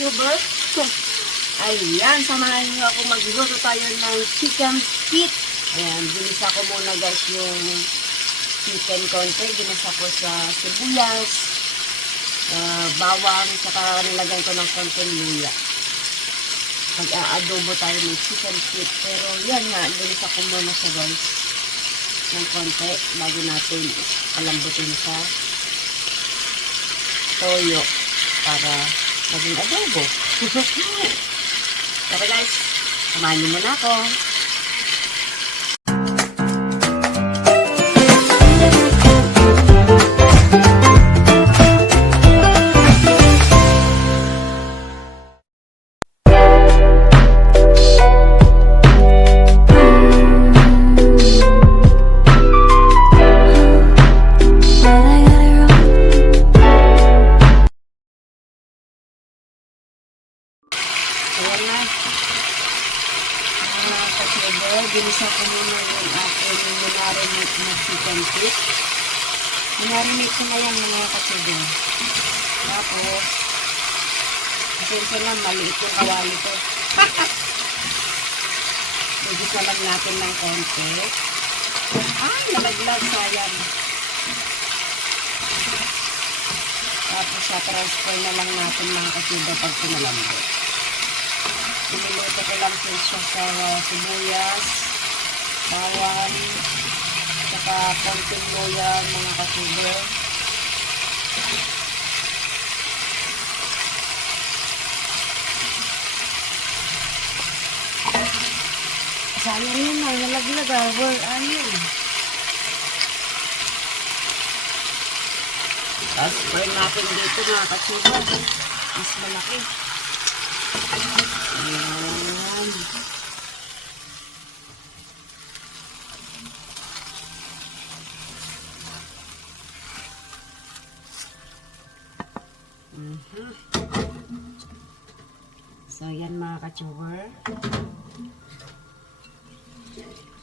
ka-tuber. Ayan, samahan niyo ako magluto tayo ng chicken feet. Ayan, ginisa ko muna guys yung chicken konti. Ginisa ko sa sibuyas, bawang, saka nilagyan ko ng konting luya. Mag-aadobo tayo ng chicken feet. Pero yan nga, ginisa ko muna siya guys ng konti bago natin palambutin sa toyo para maging adobo. Pero guys, samahan niyo muna ako. Ayan na. Kasibo, ginisa ko muna yung aking minarinate na chicken feet. Minarinate ko na yan mga kasibo. Tapos, pasensya na, maliit yung kawali ko. Igisa lang natin ng konti. Ay, nalaglag, sayang. Tapos, transfer na lang natin mga kasibo pag pinalambot. Piniluto ko lang siya sa sibuyas, bawang, saka konting luya mga kasubo. Sayang yun na, nalaglag ah. Ayun. Tapos pwede natin dito mga kasubo. Mas malaki. Ayan. So, yan mga ka-chowder.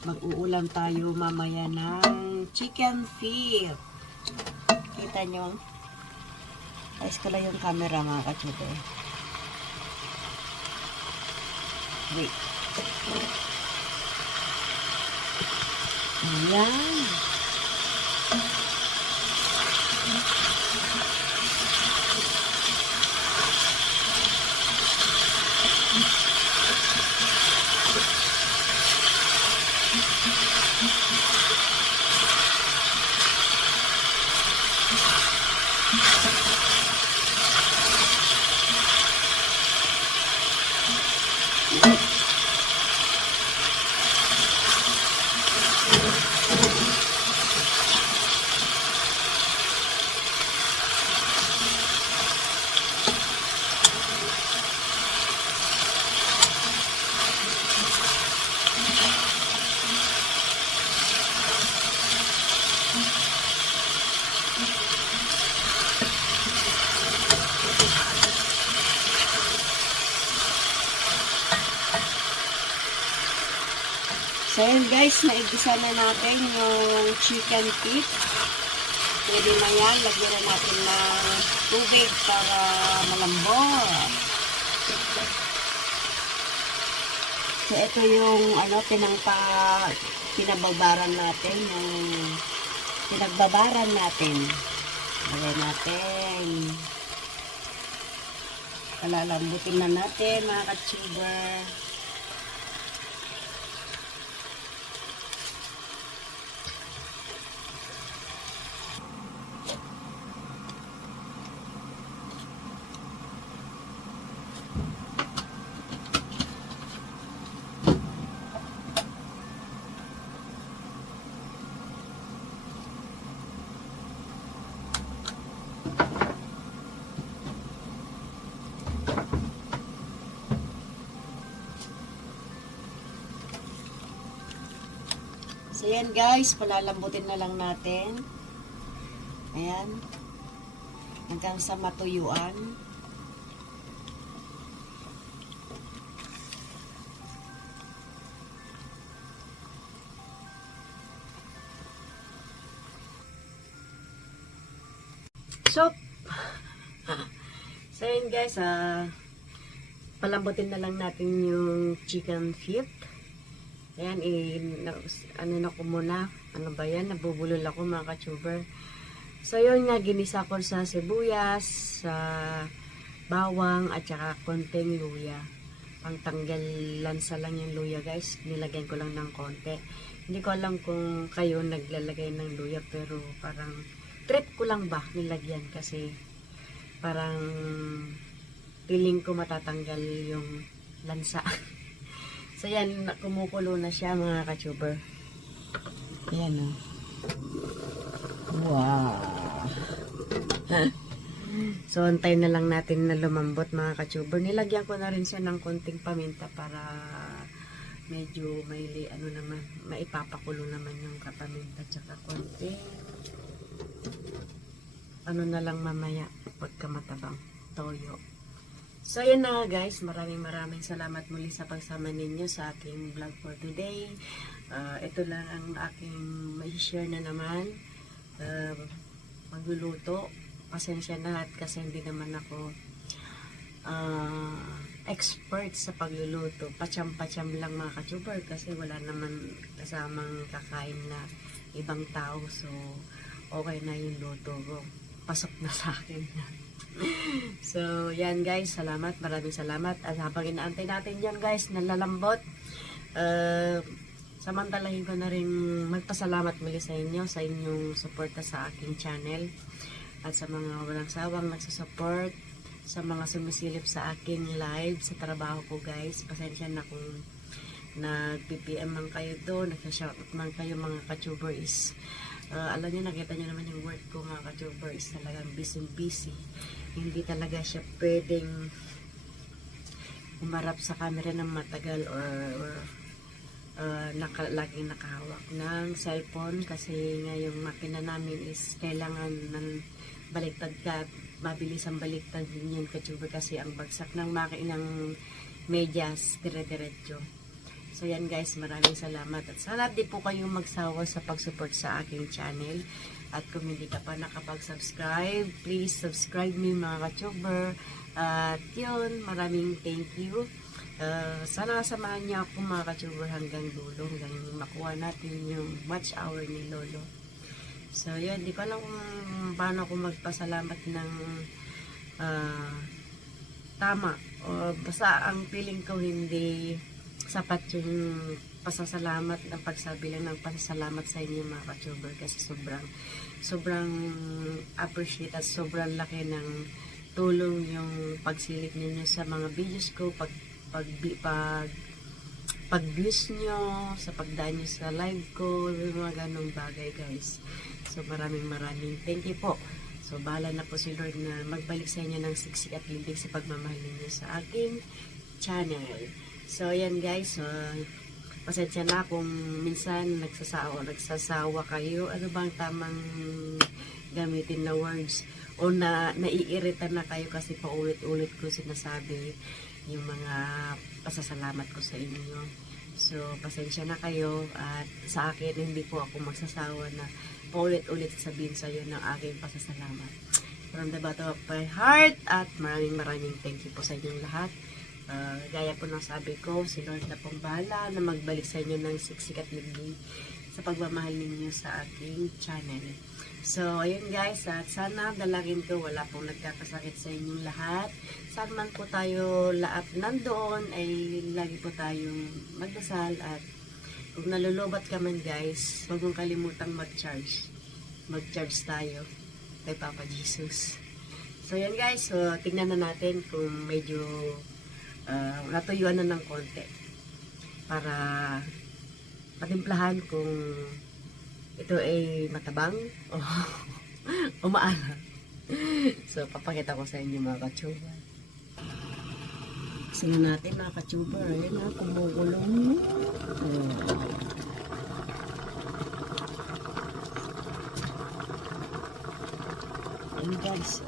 Mag-uulam tayo mamaya ng chicken feet. Kita nyo? Ayos ko lang yung camera mga ka-chowder. Wait. Ayan. So yun guys, naigisa na natin yung chicken feet. Pwede na yan, lagyan na natin ng tubig para malambot. So ito yung pinagbabaran natin, yung pinagbabaran natin. Lagyan natin. Palalambutin na natin mga ka-chowder. So yan guys, palalambutin na lang natin. Ayan. Hanggang sa matuyuan. So, so yun guys, palambutin na lang natin yung chicken feet. Ayan, ano na ko muna. Ano ba yan? Nabubulol ako mga ka-tuber. So, yun nga, ginisa ko sa sibuyas, sa bawang, at saka konting luya. Pangtanggal lansa lang yung luya, guys. Nilagyan ko lang ng konti. Hindi ko alam kung kayo naglalagay ng luya, pero parang trip ko lang ba nilagyan kasi parang feeling ko matatanggal yung lansa. So, yan, kumukulo na siya mga ka-tuber. Ayan, o. Wow! So, antayin na lang natin na lumambot mga ka-tuber. Nilagyan ko na rin siya ng konting paminta para medyo may, ano naman, maipapakulo naman yung kapaminta tsaka konting ano na lang mamaya pagka matabang toyo. So, yan na guys. Maraming salamat muli sa pagsama ninyo sa aking vlog for today. Ito lang ang aking may share na naman. Magluluto. Pasensya na at kasi hindi naman ako expert sa pagluluto. Pacham-pacham lang mga ka-tuber kasi wala naman kasamang kakain na ibang tao. So, okay na yung luto ko. Pasok na sa akin. So, yan guys, salamat, maraming salamat. At habang inaantay natin yan guys, nalalambot, samantalahin ko na rin magpasalamat muli sa inyo, sa inyong suporta sa aking channel. At sa mga walang sawang nagsusupport, sa mga sumisilip sa aking live, sa trabaho ko guys. Pasensya na kung nag-PPM man kayo doon, nag-shoutout man kayo mga ka-tuber is. Alam niyo, nakita niyo naman yung work ko mga ka-tuber is talagang busy. Hindi talaga siya pwedeng umarap sa camera ng matagal or laging nakahawak ng cellphone kasi nga yung makina namin is kailangan ng baliktad ka, mabilis ang baliktad din yun ka-tuber kasi ang bagsak ng makinang medyas dire-diretso. So yan guys, maraming salamat at sana di po kayong magsawa sa pag-support sa aking channel. At kung hindi ka pa nakapag-subscribe, please subscribe me mga ka-tuber. At yun, maraming thank you. Sana samahan niyo ako mga ka-tuber hanggang dulo, hanggang makuha natin yung watch hour ni Lolo. So yun, di ko alam kung paano ako magpasalamat ng tama. O basta ang feeling ko hindi sapat yung pasasalamat ng pagsabi lang ng pasasalamat sa inyo mga ka-tuber kasi sobrang appreciate at sobrang laki ng tulong yung pagsilip niyo sa mga videos ko, pag views nyo, sa pagdaan nyo sa live ko, mga ganong bagay guys. So maraming thank you po. So bahala na po si Lord na magbalik sa inyo ng siksik at libig sa pagmamahal ninyo sa aking channel. So ayan guys, pasensya na kung minsan nagsasawa kayo. Ano bang tamang gamitin na words? O naiirita na kayo kasi paulit-ulit ko sinasabi yung mga pasasalamat ko sa inyo. So pasensya na kayo at sa akin hindi po ako magsasawa na paulit-ulit sabihin sa iyo ng aking pasasalamat. From the bottom of my heart at maraming thank you po sa inyong lahat. Gaya po ng sabi ko, si Lord na pong bahala na magbalik sa inyo ng siksik at libig sa pagmamahal ninyo sa aking channel. So, ayun guys, at sana dalangin ko wala pong nagkakasakit sa inyong lahat. Saan man po tayo lahat nandoon ay lagi po tayong magdasal at kung nalulubat ka man guys, huwag mong kalimutang mag-charge. Mag-charge tayo kay Papa Jesus. So, yan guys, so tingnan na natin kung medyo natuyuan na ng konti para patimplahan kung ito ay matabang o maalat. So papakita ko sa inyo mga ka-tuber. Sila natin mga ka-tuber, ayan na, kumugulong. Ayan guys,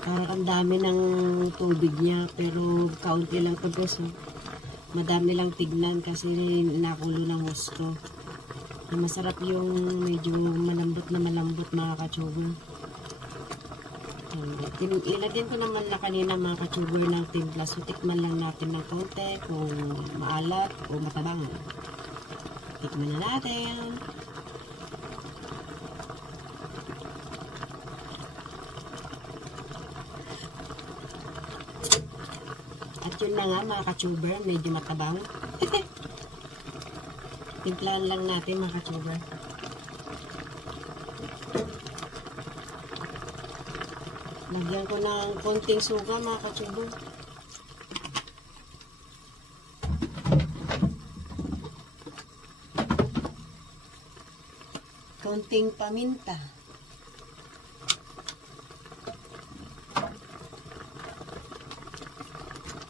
parang ang dami ng tubig niya pero kaunti lang ito guys. Madami lang tignan kasi nakulo ng husto. Masarap yung medyo malambot mga ka-tuber. Ilagyan ko naman na kanina mga ka-tuber ng timpla. So, tikman lang natin ng konti kung maalat o matabang. Tikman na natin. At yun na nga mga ka-tuber, medyo matabang. Timplahan lang natin mga ka-tuber. Lagyan ko ng konting suka mga ka-tuber. Konting paminta.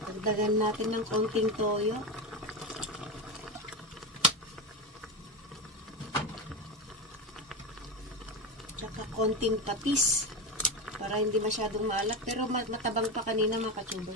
Dagdagan natin ng konting toyo. Tsaka konting patis. Para hindi masyadong maalat. Pero matabang pa kanina mga ka-tuber.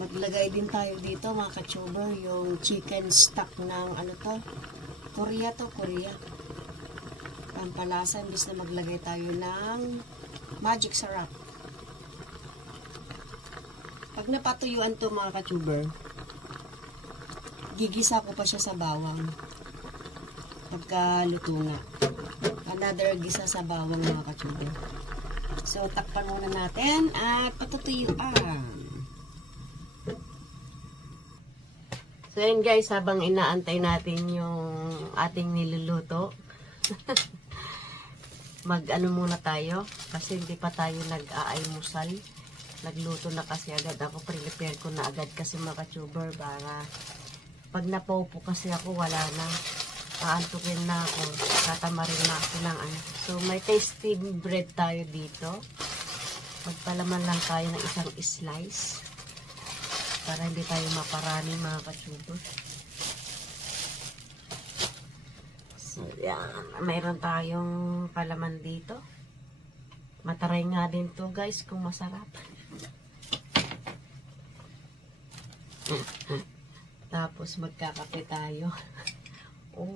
Maglagay din tayo dito mga ka-tuber. Yung chicken stock ng ano to. Korea to, Korea. Pampalasa. Imbis na maglagay tayo ng magic sarap. Pag napatuyuan to mga ka-tuber, gigisa ko pa siya sa bawang. Pagka luto na. Another gisa sa bawang mga ka-tuber. So, takpan muna natin at patutuyuan. So, yun guys, habang inaantay natin yung ating niluluto, mag-ano muna tayo kasi hindi pa tayo nag-aaymusal. Nagluto na kasi agad ako, prepare ko na agad kasi mga ka-tuber para pag napopo kasi ako wala na, aantukin na ako, tatamarin na ako ng ano. So may tasty bread tayo dito, magpalaman lang tayo ng isang slice para hindi tayo maparani mga ka-tuber. So yan, mayroon tayong palaman dito. Mataray nga din to guys kung masarap. Tapos magkakape tayo. Oh.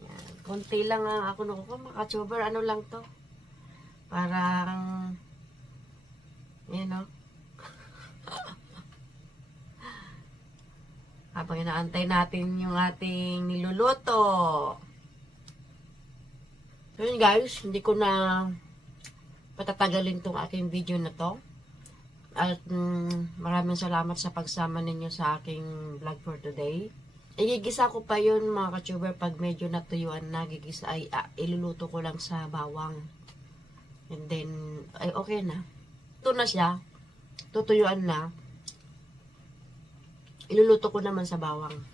Yan. Konti lang ang ako nakuha mga ka-tuber. Ano lang to? Parang you know. Habang inaantay natin yung ating niluluto. So yun guys, hindi ko na patatagalin tong aking video na to. At maraming salamat sa pagsama ninyo sa aking vlog for today. Igigisa ko pa yun mga ka-tuber pag medyo natuyuan na. Gigisa ay iluluto ko lang sa bawang. And then, ay okay na. Ito na siya. Tutuyuan na. Iluluto ko naman sa bawang.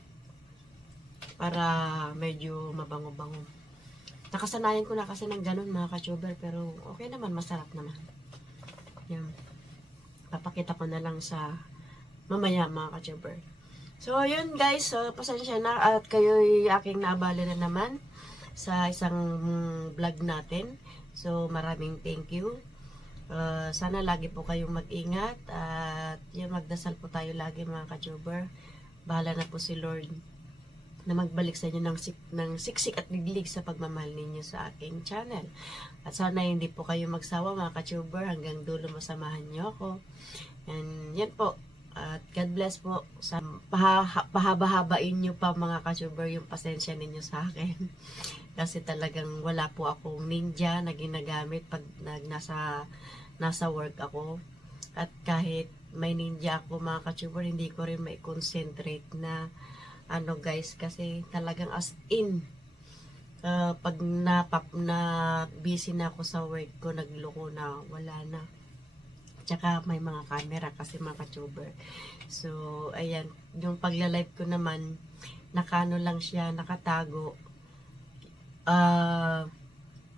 Para medyo mabango-bango. Nakasanayan ko na kasi ng ganun mga ka-tuber. Pero okay naman, masarap naman. Yan. Papakita ko na lang sa mamaya mga ka-tuber. So, yun guys. So, pasensya na at kayo'y aking naabala na naman sa isang vlog natin. So, maraming thank you. Sana lagi po kayong mag-ingat at yun, magdasal po tayo lagi mga ka-tuber. Bahala na po si Lord na magbalik sa inyo ng siksik at liglig sa pagmamahal ninyo sa aking channel. At sana hindi po kayo magsawa mga ka-tuber, hanggang dulo masamahan nyo ako. And yan po. At God bless po. Sa pahaba-habain nyo pa mga ka-tuber yung pasensya ninyo sa akin. Kasi talagang wala po akong ninja na ginagamit pag nasa work ako. At kahit may ninja ako mga ka-tuber, hindi ko rin may concentrate na ano guys, kasi talagang as in pag na busy na ako sa work ko, nagloko na, wala na. Tsaka may mga camera kasi mga ka-tuber. So ayan, yung pagla-live ko naman nakano lang siya, nakatago.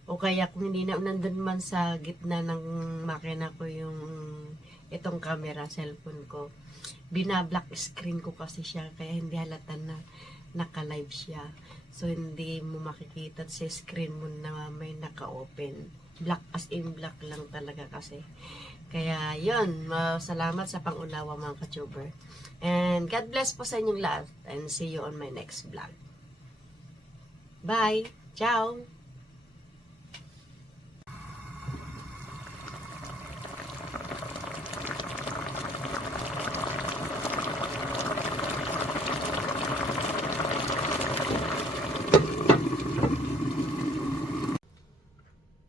O kaya kung hindi na nandun man sa gitna ng makina ko yung itong camera, cellphone ko, binablock screen ko kasi siya, kaya hindi halata na naka-live siya. So hindi mo makikita sa screen mo na may naka-open. Black as in black lang talaga kasi. Kaya yun, salamat sa pangunawa mga ka-tuber. And God bless po sa inyong lahat. And see you on my next vlog. Bye! Ciao!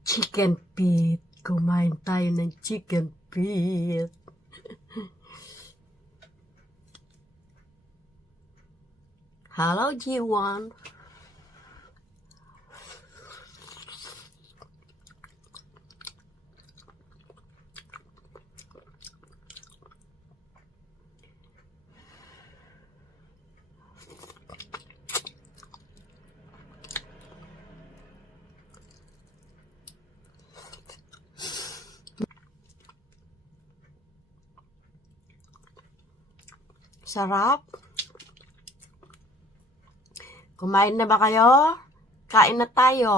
Chicken feet. Kumain tayo ng chicken feet. Hello, G1. Sarap. Kumain na ba kayo? Kain na tayo.